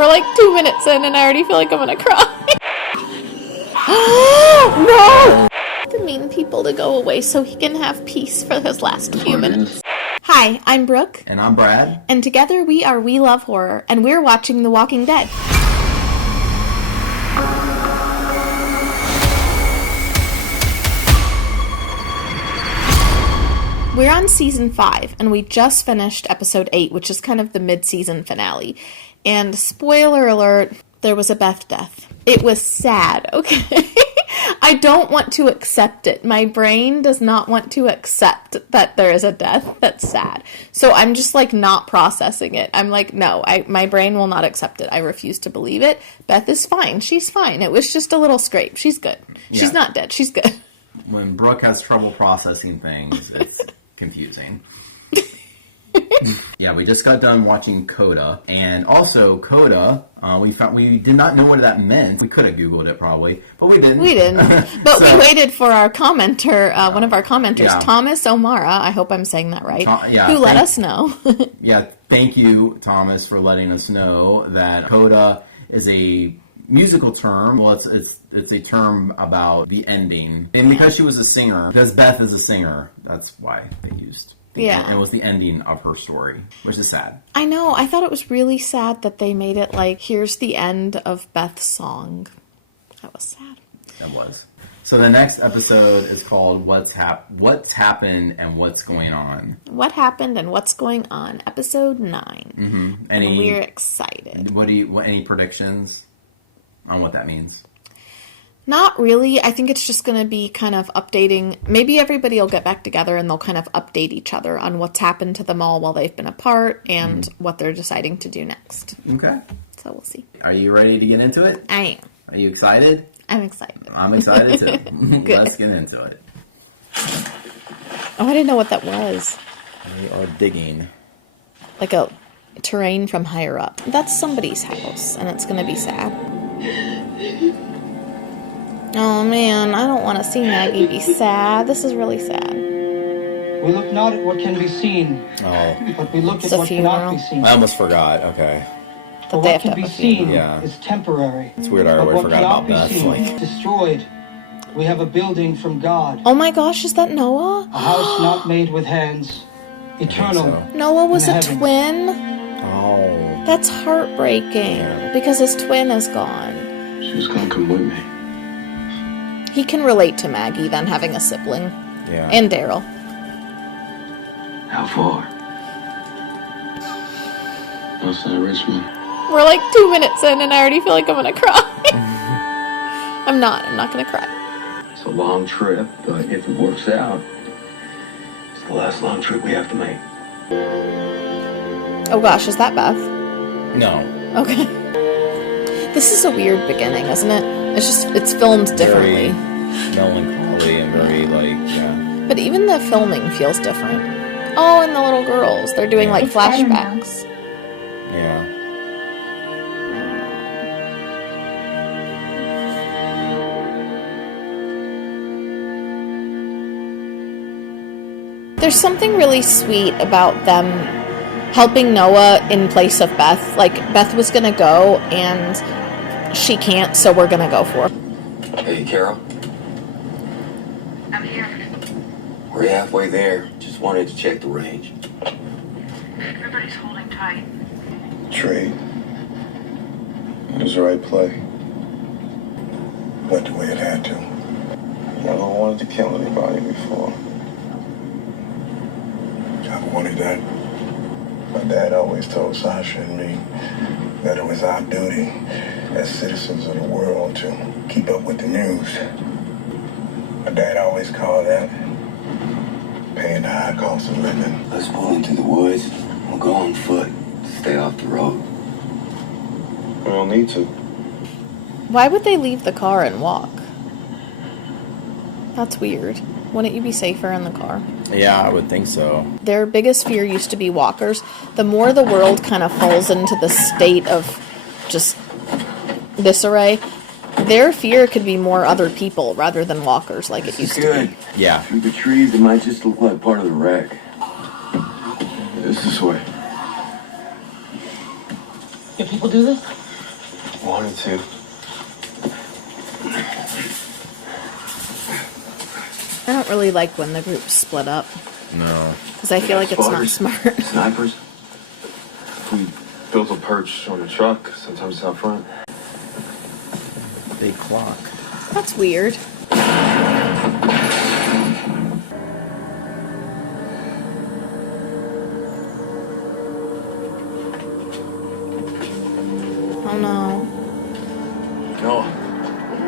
We're like 2 minutes in and I already feel like I'm gonna cry. No! The mean people to go away so he can have peace for his last few minutes. Hi, I'm Brooke. And I'm Brad. And together we are We Love Horror, and we're watching The Walking Dead. We're on season 5, and we just finished episode 8, which is kind of the mid-season finale. And spoiler alert, there was a Beth death. It was sad, okay? I don't want to accept it. My brain does not want to accept that there is a death that's sad. So I'm just like not processing it. I'm like, no, my brain will not accept it. I refuse to believe it. Beth is fine. She's fine. It was just a little scrape. She's good. She's not dead. She's good. When Brooke has trouble processing things, it's confusing. Yeah, we just got done watching Coda, and also Coda, we did not know what that meant. We could have Googled it probably, but we didn't. We didn't, but we waited for our commenter, one of our commenters, Thomas O'Mara, I hope I'm saying that right, who let us know. Yeah, thank you, Thomas, for letting us know that Coda is a musical term. Well, it's a term about the ending, and because she was a singer, because Beth is a singer, that's why they used. Yeah. And it was the ending of her story, which is sad. I know. I thought it was really sad that they made it like, here's the end of Beth's song. That was sad. It was. So the next episode is called What's Happened and What's Going On. What Happened and What's Going On, episode 9. Mm-hmm. And we're excited. Any predictions on what that means? Not really. I think it's just going to be kind of updating. Maybe everybody will get back together and they'll kind of update each other on what's happened to them all while they've been apart and what they're deciding to do next. Okay. So we'll see. Are you ready to get into it? I am. Are you excited? I'm excited. I'm excited too. Good. Let's get into it. Oh, I didn't know what that was. We are digging. Like a terrain from higher up. That's somebody's house and it's going to be sad. Oh man, I don't want to see Maggie be sad. This is really sad. We look not at what can be seen, but we look at what cannot be seen. I almost forgot. Okay. For what can be seen is temporary. It's weird. I already forgot about that. Like destroyed. We have a building from God. Oh my gosh, is that Noah? A house not made with hands. Eternal. So. Noah was a twin? Oh. That's heartbreaking because his twin is gone. She's gonna come with me. He can relate to Maggie then having a sibling. Yeah. And Daryl. How far? Outside of Richmond. We're like 2 minutes in and I already feel like I'm gonna cry. I'm not gonna cry. It's a long trip, but if it works out, it's the last long trip we have to make. Oh gosh, is that Beth? No. Okay. This is a weird beginning, isn't it? It's filmed differently. Very melancholy and very yeah. But even the filming feels different. Oh, and the little girls. They're doing like flashbacks. Yeah. There's something really sweet about them helping Noah in place of Beth. Like, Beth was gonna go and she can't, so we're gonna go for her. Hey, Carol. I'm here. We're halfway there. Just wanted to check the range. Everybody's holding tight. Trade. It was the right play. Went the way it had to. I never wanted to kill anybody before. I wanted that. My dad always told Sasha and me that it was our duty as citizens of the world to keep up with the news. My dad always called that paying the high cost of living. Let's pull into the woods. We'll go on foot. Stay off the road. We don't need to. Why would they leave the car and walk? That's weird. Wouldn't you be safer in the car? Yeah, I would think so. Their biggest fear used to be walkers. The more the world kind of falls into the state of just disarray, their fear could be more other people rather than walkers like it used to be. Yeah. Through the trees, it might just look like part of the wreck. This way. If people do this? wanted to. I don't really like when the group split up. No. Because I feel like it's not smart. Snipers. We built a perch on the truck, sometimes out front. Big clock. That's weird. Oh no. No.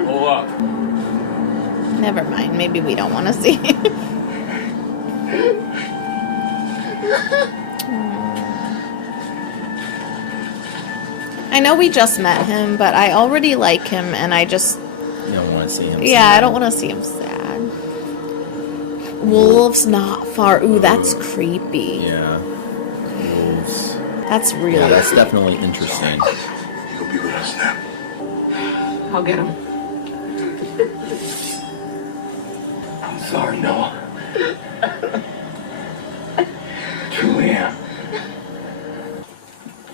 Hold up. Never mind. Maybe we don't want to see. I know we just met him, but I already like him, and I just... You don't want to see him. Yeah, I don't want to see him sad. Wolves not far. Ooh, that's creepy. Yeah. Wolves. That's really Yeah, that's definitely interesting. You'll be with us now. I'll get him. I'm sorry, Noah. Truly am.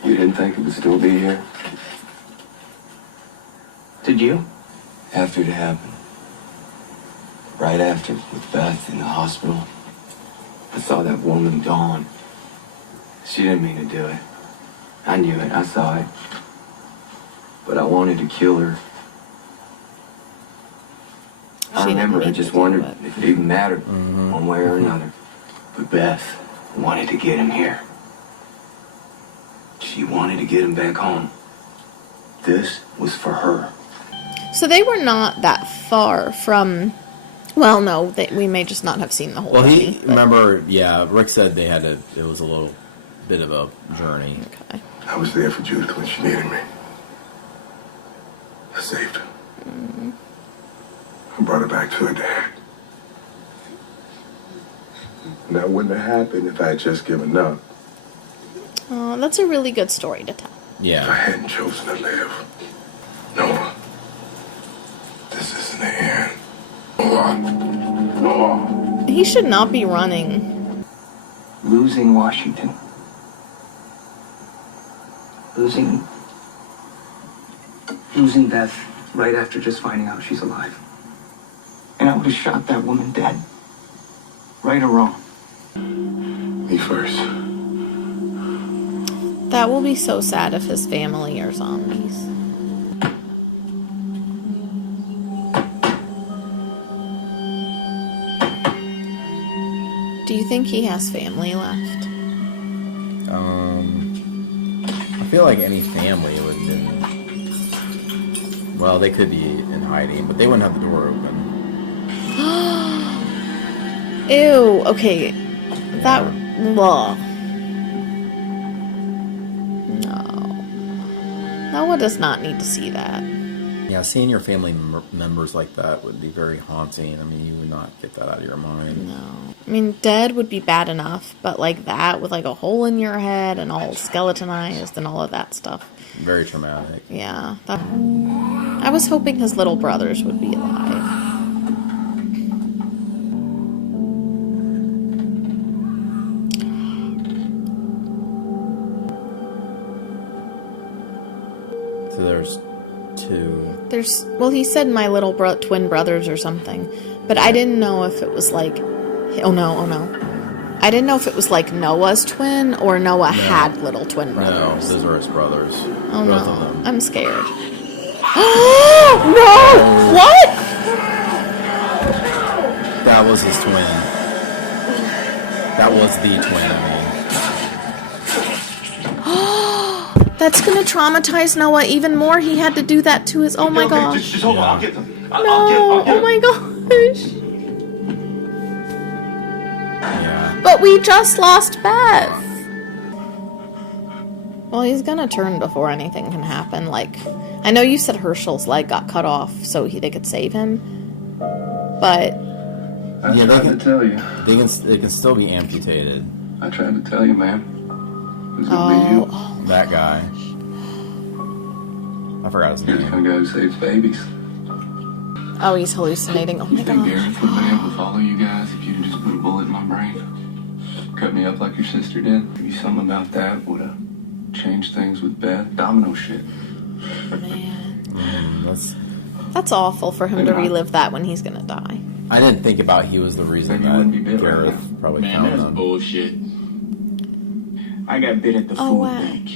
You didn't think it would still be here? Did you? After it happened. Right after, with Beth in the hospital. I saw that woman, Dawn. She didn't mean to do it. I knew it, I saw it. But I wanted to kill her. I She didn't remember, I mean just to do wondered it. if it even mattered, one way or another. But Beth wanted to get him here. She wanted to get him back home. This was for her. So they were not that far from... Well, no, we may just not have seen the whole Well, thing. remember, yeah, Rick said they had to, it was a little bit of a journey. Okay. I was there for Judith when she needed me. I saved her. I brought her back to her dad. And that wouldn't have happened if I had just given up. Oh, that's a really good story to tell. If I Yeah. hadn't chosen to live. Noah, this isn't the end. Noah. He should not be running. Losing Washington. Losing Beth right after just finding out she's alive. And I would have shot that woman dead. Right or wrong. Me first. That will be so sad if his family are zombies. Do you think he has family left? I feel like any family would have been... Well, they could be in hiding, but they wouldn't have the door open. Ew, okay. That... Ugh. No. Noah does not need to see that. Yeah, seeing your family members like that would be very haunting. I mean, you would not get that out of your mind. No. I mean, dead would be bad enough, but like that with like a hole in your head and all skeletonized and all of that stuff. Very traumatic. Yeah. I was hoping his little brothers would be alive. So there's two. Well, he said my little twin brothers or something, but I didn't know if it was like, oh no. I didn't know if it was like Noah's twin or Noah had little twin No, brothers. those are his brothers. Oh Both of no, them. I'm scared. No! What? That was his twin. That was the twin, I mean. That's gonna traumatize Noah even more. He had to do that to his. Oh my gosh. Just hold on, I'll get them. No! Oh my gosh. Yeah. But we just lost Beth. Well, he's gonna turn before anything can happen. Like, I know you said Herschel's leg got cut off so they could save him, but I Yeah, tried they to tell you. They can still be amputated. I tried to tell you, man. It was gonna be you. That guy. I forgot his You're the name. kind of guy who saves babies. oh, he's hallucinating. Oh my You think gosh. Gareth would have been able to follow you guys if you'd just put a bullet in my brain? Cut me up like your sister did? Maybe something about that would have changed things with Beth. Domino shit. Man. That's That's awful for him to relive that when he's gonna die. I didn't think about he was the reason that Gareth probably Man, found that's them. bullshit. I got bit at the Oh, food wow. bank.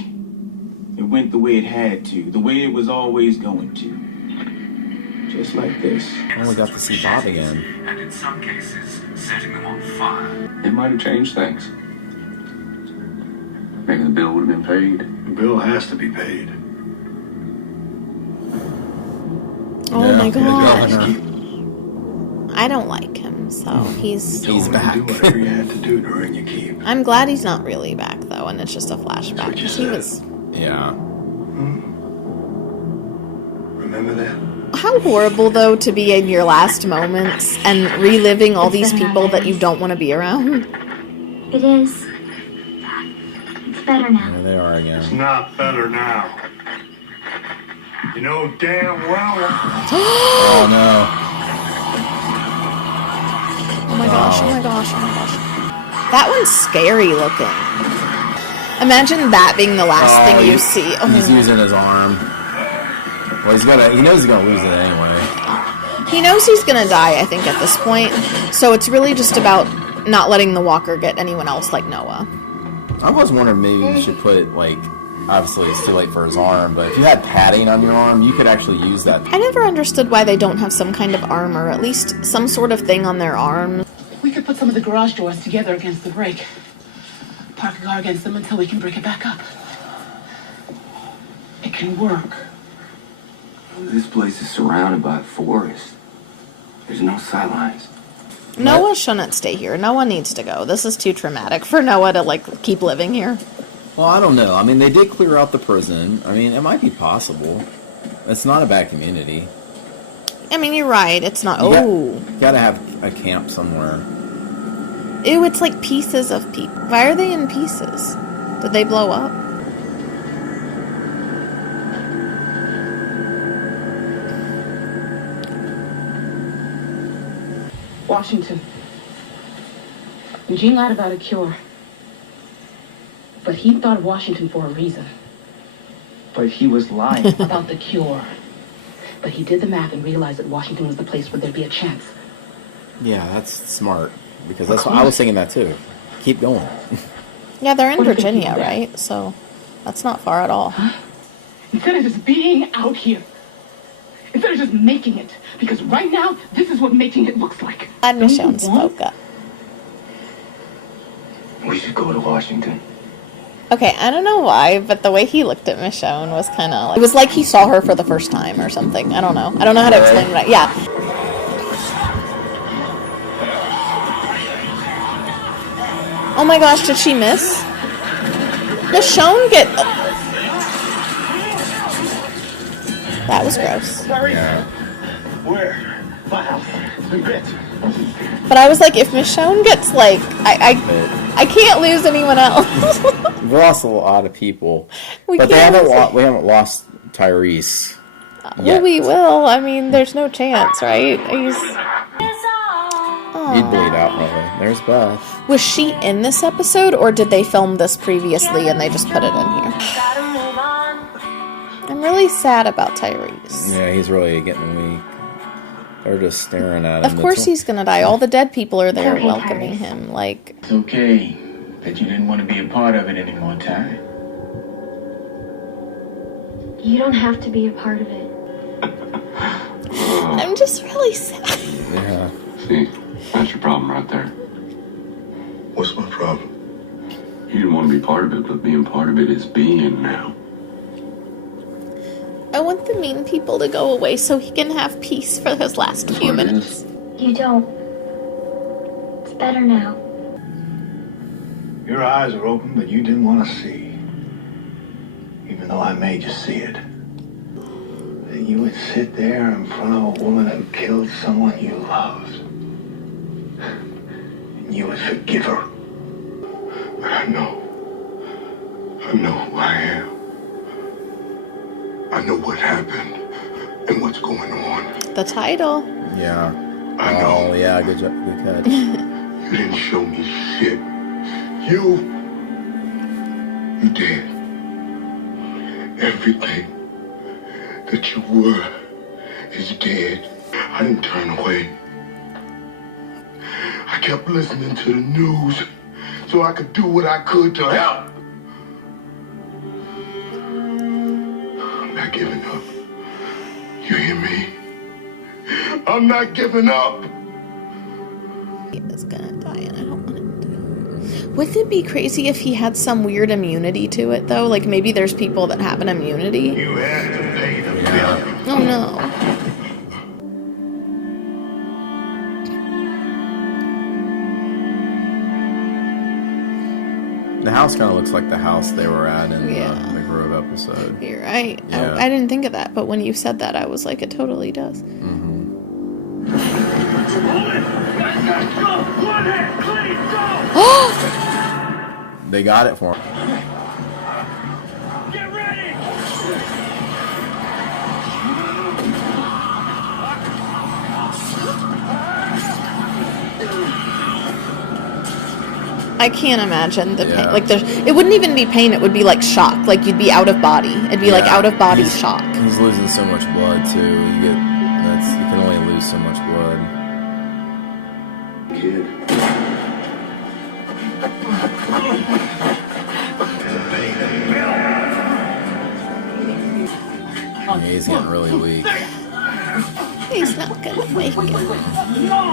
It went the way it had to, the way it was always going to. Just like this. Oh, we got to see Bob again. And in some cases, setting them on fire. It might have changed things. Maybe the bill would have been paid. The bill has to be paid. Oh Yeah. my gosh. Yeah. I don't like him, so he's back. Do whatever you had to do to earn your keep. I'm glad he's not really back though, and it's just a flashback. what you 'Cause he said. was Yeah. Remember that? how horrible though to be in your last moments and reliving all these people that you don't want to be around. It is. It's better now. There they are again. It's not better now. You know damn well. Oh no. Oh my gosh, oh my gosh, oh my gosh. That one's scary looking. Imagine that being the last thing you see. Oh, He's using his arm. Well, he knows he's gonna lose it anyway. he knows he's gonna die, I think, at this point. So it's really just about not letting the walker get anyone else like Noah. I was wondering maybe you should put, like, obviously it's too late for his arm, but if you had padding on your arm, you could actually use that. I never understood why they don't have some kind of armor, at least some sort of thing on their arm. We could put some of the garage doors together against the break. Park a car against them until we can break it back up. It can work. This place is surrounded by a forest. There's no sightlines. Noah shouldn't stay here. Noah needs to go. This is too traumatic for Noah to, like, keep living here. Well, I don't know. I mean, they did clear out the prison. I mean, it might be possible. It's not a bad community. I mean, you're right. It's not. You gotta have a camp somewhere. Ew, it's like pieces of people. Why are they in pieces? Did they blow up? Washington. Eugene lied about a cure. But he thought of Washington for a reason. But he was lying. About the cure. But he did the math and realized that Washington was the place where there'd be a chance. Yeah, that's smart. Because that's what I was thinking that too. Keep going. Yeah, they're in What do you think Virginia, he did? right? So that's not far at all. Instead of just being out here. Instead of just making it. Because right now, this is what making it looks like. Glad Don't you Michonne want- spoke up. We should go to Washington. Okay, I don't know why, but the way he looked at Michonne was kind of like... It was like he saw her for the first time or something. I don't know. I don't know how to explain it. Yeah. Oh my gosh, did she miss? Michonne get... That was gross. Yeah. Where? My house. We bet. But I was like, if Michonne gets, like... I can't lose anyone else. We've lost a lot of people. We But can't lose- we haven't lost Tyrese. Well, yet. we will. I mean, there's no chance, right? He's... You'd bleed out, probably. There's Beth. Was she in this episode, or did they film this previously and they just put it in here? I'm really sad about Tyrese. Yeah, he's really getting weak. They're just staring at him. Of course he's gonna die. All the dead people are there Okay, welcoming Tyrese. him. Like, It's okay that you didn't want to be a part of it anymore, Ty. You don't have to be a part of it. I'm just really sad. Yeah. See, that's your problem right there. What's my problem? You didn't want to be part of it, but being part of it is being now. I want the mean people to go away so he can have peace for those last That's few what it minutes. You don't. It's better now. Your eyes are open, but you didn't want to see. Even though I made you see it. That you would sit there in front of a woman who killed someone you loved. And you would forgive her. But I know who I am. I know what happened and what's going on. The title. Yeah. I know. Oh, yeah, good job. Good catch. You didn't show me shit. You did. Everything that you were is dead. I didn't turn away. I kept listening to the news so I could do what I could to help. I'm not giving up. You hear me? I'm not giving up. He is gonna die, and I don't want him to. Wouldn't it be crazy if he had some weird immunity to it, though? Like, maybe there's people that have an immunity. You have to pay the bill. Oh, no. The house kind of looks like the house they were at in Yeah. the Grove episode. You're right. Yeah. I didn't think of that, but when you said that, I was like, it totally does. They got it for him. Get ready! I can't imagine the pain. Yeah. Like, it wouldn't even be pain. It would be like shock. Like, you'd be out of body. It'd be like Yeah. out of body shock. He's losing so much blood too. You can only lose so much blood. Kid. Yeah, he's getting really weak. He's not gonna make it.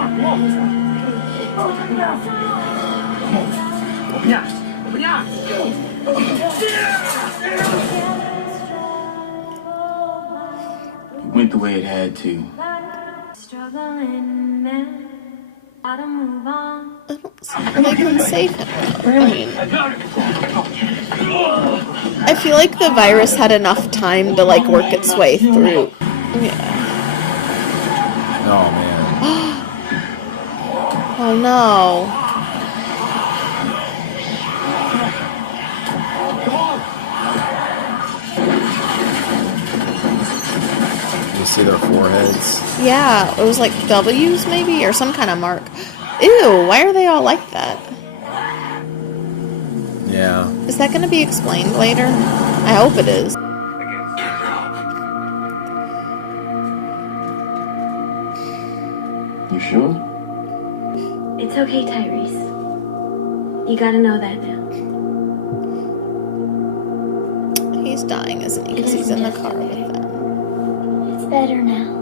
Went the way it had to. Struggling man, gotta move on. I don't see how they can save him. I mean, I feel like the virus had enough time to, like, work its way through. Yeah. Oh man. Oh, no. You see their foreheads. Yeah, it was like W's maybe, or some kind of mark. Ew, why are they all like that? Yeah. Is that going to be explained later? I hope it is. You sure? It's okay, Tyrese. You gotta know that now. He's dying, isn't he? Because he's in the car with them. It's better now.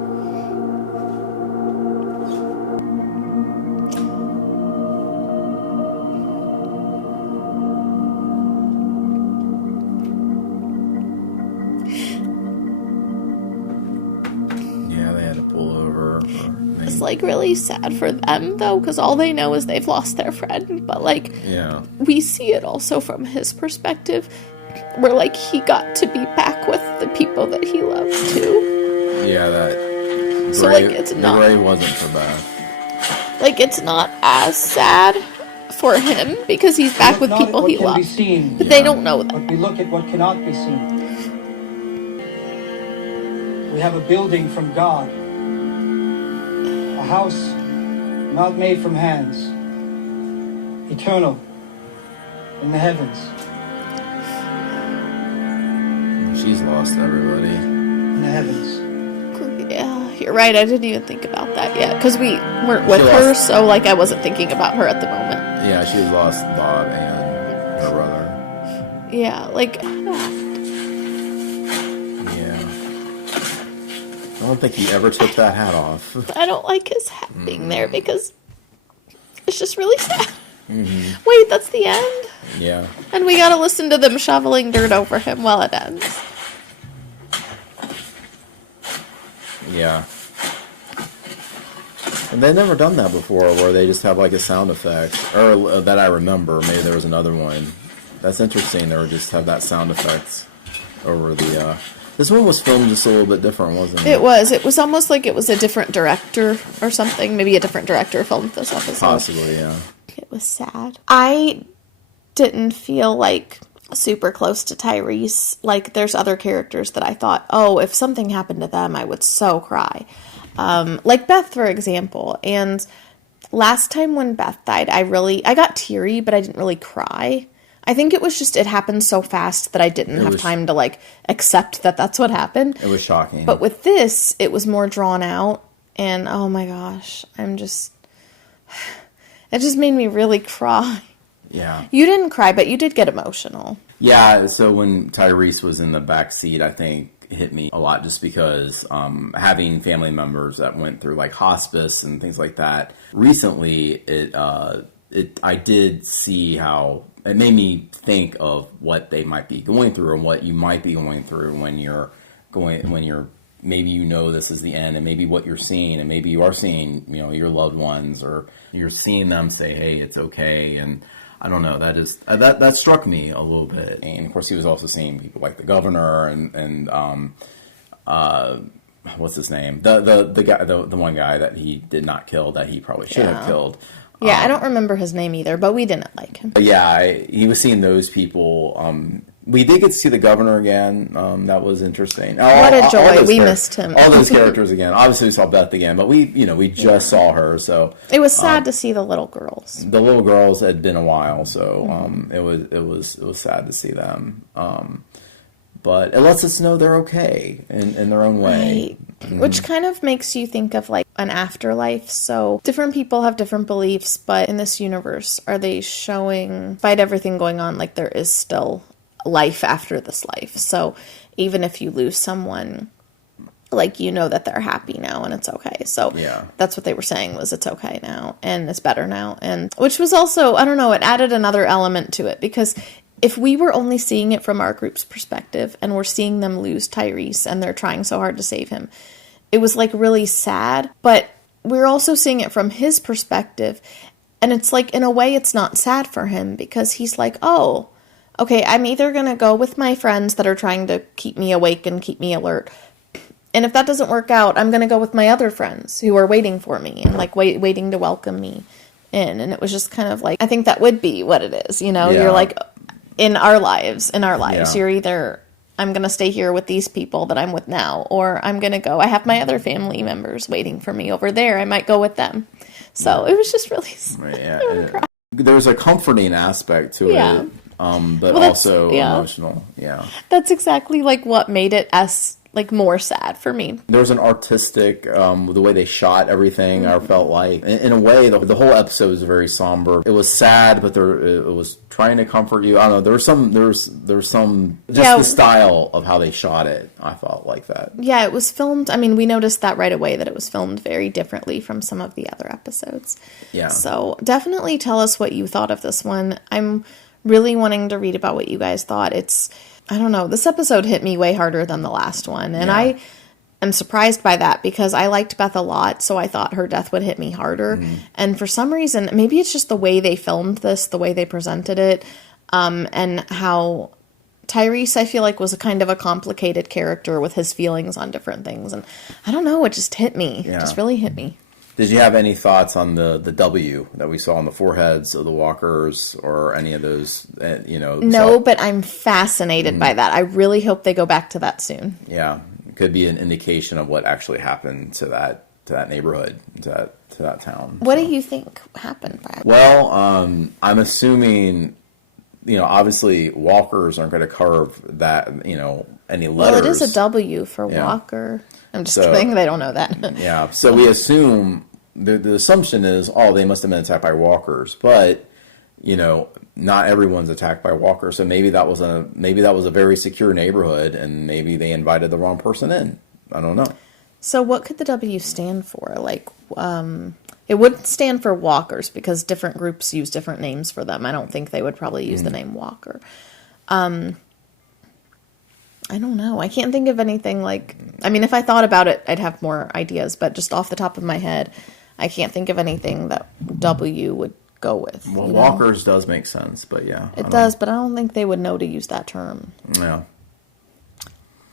Yeah, they had to pull over. It's like really sad for them though, because all they know is they've lost their friend. But like, Yeah. we see it also from his perspective, where like he got to be back with the people that he loved too. Yeah, that. So, like, it's not- The gray wasn't for Beth. Like, it's not as sad for him because he's back with people he What can be loves. seen, But they don't know that. but we look at what cannot be seen. We have a building from God, a house not made from hands, eternal in the heavens. She's lost everybody. In the heavens. Yeah, you're right. I didn't even think about that yet because we weren't with She her, lost- so like I wasn't thinking about her at the moment. Yeah, she's lost Bob and her brother. Yeah, like Yeah. I don't think he ever took that hat off. I don't like his hat being there because it's just really sad. Wait, that's the end? Yeah. And we gotta listen to them shoveling dirt over him while it ends. Yeah. And they've never done that before, where they just have like a sound effect, or that I remember. Maybe there was another one. That's interesting. They would just have that sound effect over the. This one was filmed just a little bit different, wasn't it? It was. It was almost like it was a different director or something. Maybe a different director filmed this episode. Possibly, yeah. It was sad. I didn't feel like super close to Tyrese. Like, there's other characters that I thought, oh, if something happened to them, I would so cry. Like Beth, for example. And last time when Beth died, I got teary, but I didn't really cry. I think it was just, it happened so fast that I didn't have time to, like, accept that that's what happened. It was shocking. But with this, it was more drawn out, and oh my gosh, it just made me really cry. Yeah. You didn't cry, but you did get emotional. Yeah, so when Tyrese was in the back seat, I think it hit me a lot just because having family members that went through like hospice and things like that. Recently, I did see how it made me think of what they might be going through and what you might be going through when you're maybe you know this is the end, and maybe what you're seeing, and maybe you are seeing, you know, your loved ones, or you're seeing them say, hey, it's okay. And I don't know, that struck me a little bit. And of course he was also seeing people like the governor and what's his name, the guy, the one guy that he did not kill that he probably should have killed. Yeah, I don't remember his name either, but we didn't like him. Yeah, he was seeing those people. We did get to see the governor again. That was interesting. What a joy! We missed him. All those characters again. Obviously, we saw Beth again, but we just saw her. So it was sad to see the little girls. The little girls had been a while, so it was sad to see them. But it lets us know they're okay in their own way. Right. Which kind of makes you think of like an afterlife. So different people have different beliefs, but in this universe, are they showing, despite everything going on, like there is still life after this life? So even if you lose someone, like, you know that they're happy now and it's okay. So that's what they were saying, was it's okay now and it's better now. And which was also, I don't know, it added another element to it, because if we were only seeing it from our group's perspective and we're seeing them lose Tyrese and they're trying so hard to save him, it was like really sad. But we're also seeing it from his perspective, and it's like, in a way, it's not sad for him, because he's like, oh, okay, I'm either going to go with my friends that are trying to keep me awake and keep me alert, and if that doesn't work out, I'm going to go with my other friends who are waiting for me and like waiting to welcome me in. And it was just kind of like, I think that would be what it is, you know? You're like, in our lives, you're either, I'm going to stay here with these people that I'm with now, or I'm going to go, I have my other family members waiting for me over there, I might go with them. So it was just really there's a comforting aspect to it, but also emotional. Yeah, that's exactly like what made it like more sad for me. There was an artistic, the way they shot everything, I felt like. In a way, the whole episode was very somber. It was sad, but it was trying to comfort you. I don't know, there was some, the style of how they shot it, I felt like that. Yeah, it was filmed, I mean, we noticed that right away, that it was filmed very differently from some of the other episodes. Yeah. So definitely tell us what you thought of this one. I'm really wanting to read about what you guys thought. I don't know, this episode hit me way harder than the last one, and I am surprised by that, because I liked Beth a lot, so I thought her death would hit me harder. And for some reason, maybe it's just the way they filmed this, the way they presented it, and how Tyrese, I feel like, was a kind of a complicated character with his feelings on different things, and I don't know, it just hit me. It just really hit me. Did you have any thoughts on the W that we saw on the foreheads of the walkers, or any of those, No, but I'm fascinated by that. I really hope they go back to that soon. Yeah, it could be an indication of what actually happened to that neighborhood, to that town. What do you think happened, Brad? Well, I'm assuming, obviously walkers aren't going to carve that, any letters. Well, it is a W for walker. I'm just kidding. They don't know that. Yeah. So we assume the assumption is, they must have been attacked by walkers, but not everyone's attacked by walkers. So maybe that was a very secure neighborhood, and maybe they invited the wrong person in. I don't know. So what could the W stand for? Like, it wouldn't stand for walkers, because different groups use different names for them. I don't think they would probably use the name walker. I don't know. I can't think of anything like... I mean, if I thought about it, I'd have more ideas. But just off the top of my head, I can't think of anything that W would go with. Well, walkers does make sense, but yeah. It does, but I don't think they would know to use that term. Yeah.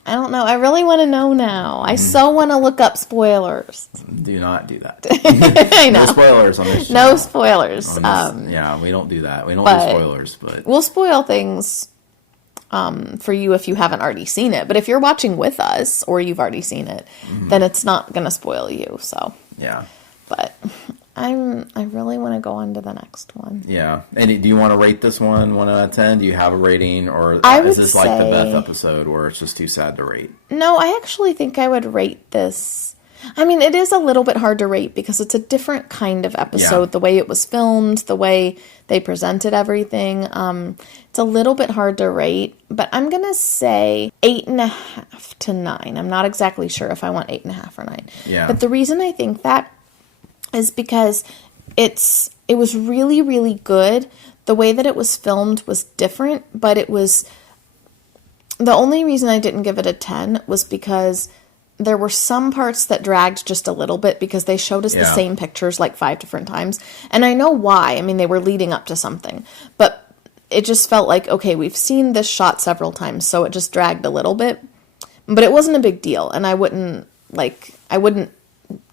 I don't know. I really want to know now. I so want to look up spoilers. Do not do that. I know. No spoilers on this channel. No spoilers. Yeah, we don't do that. We don't do spoilers, but... We'll spoil things... for you if you haven't already seen it. But if you're watching with us, or you've already seen it, then it's not going to spoil you, so. Yeah. But I really want to go on to the next one. Yeah. And do you want to rate this one 1 out of 10? Do you have a rating, or is this like the Beth episode where it's just too sad to rate? No, I actually think I would rate this. I mean, it is a little bit hard to rate because it's a different kind of episode. Yeah. The way it was filmed, the way they presented everything. It's a little bit hard to rate, but I'm going to say 8.5 to 9. I'm not exactly sure if I want 8.5 or 9. Yeah. But the reason I think that is because it was really, really good. The way that it was filmed was different, but it was... The only reason I didn't give it a 10 was because there were some parts that dragged just a little bit because they showed us the same pictures like 5 different times. And I know why. I mean, they were leading up to something. But it just felt like, okay, we've seen this shot several times, so it just dragged a little bit. But it wasn't a big deal, and I wouldn't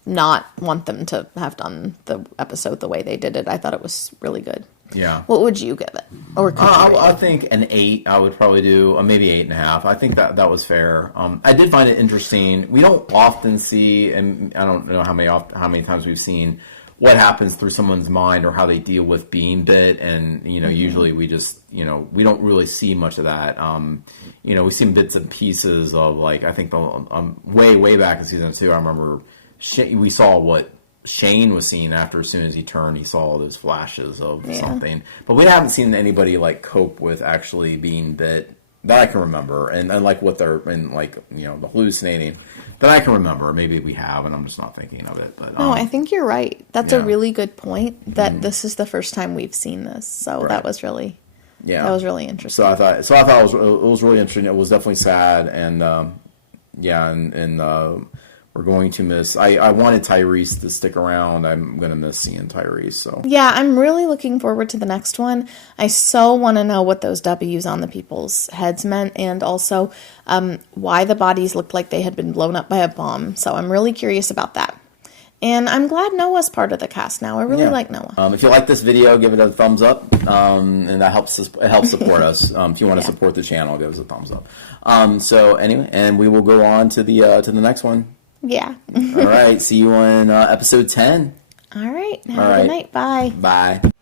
not want them to have done the episode the way they did it. I thought it was really good. Yeah. What would you give it? Or could you rate it? I think an 8 I would probably do, maybe 8.5. I think that was fair. I did find it interesting. We don't often see, and I don't know how many times we've seen what happens through someone's mind or how they deal with being bit, and usually we just we don't really see much of that. We've seen bits and pieces of, like, I think the way back in season 2, I remember we saw what Shane was seeing after, as soon as he turned, he saw those flashes of something. But we haven't seen anybody like cope with actually being bit that I can remember, and like what they're the hallucinating that I can remember. Maybe we have, and I'm just not thinking of it. But no, I think you're right. That's a really good point. That this is the first time we've seen this, so that was really that was really interesting. So I thought it was really interesting. It was definitely sad, and we're going to miss... I wanted Tyrese to stick around. I'm going to miss seeing Tyrese. So yeah, I'm really looking forward to the next one. I so want to know what those W's on the people's heads meant, and also why the bodies looked like they had been blown up by a bomb. So I'm really curious about that. And I'm glad Noah's part of the cast now. I really like Noah. If you like this video, give it a thumbs up, and that helps support us. If you want to support the channel, give us a thumbs up. So anyway, and we will go on to the next one. Yeah. All right. See you on episode 10. All right. Have a good night. Bye. Bye.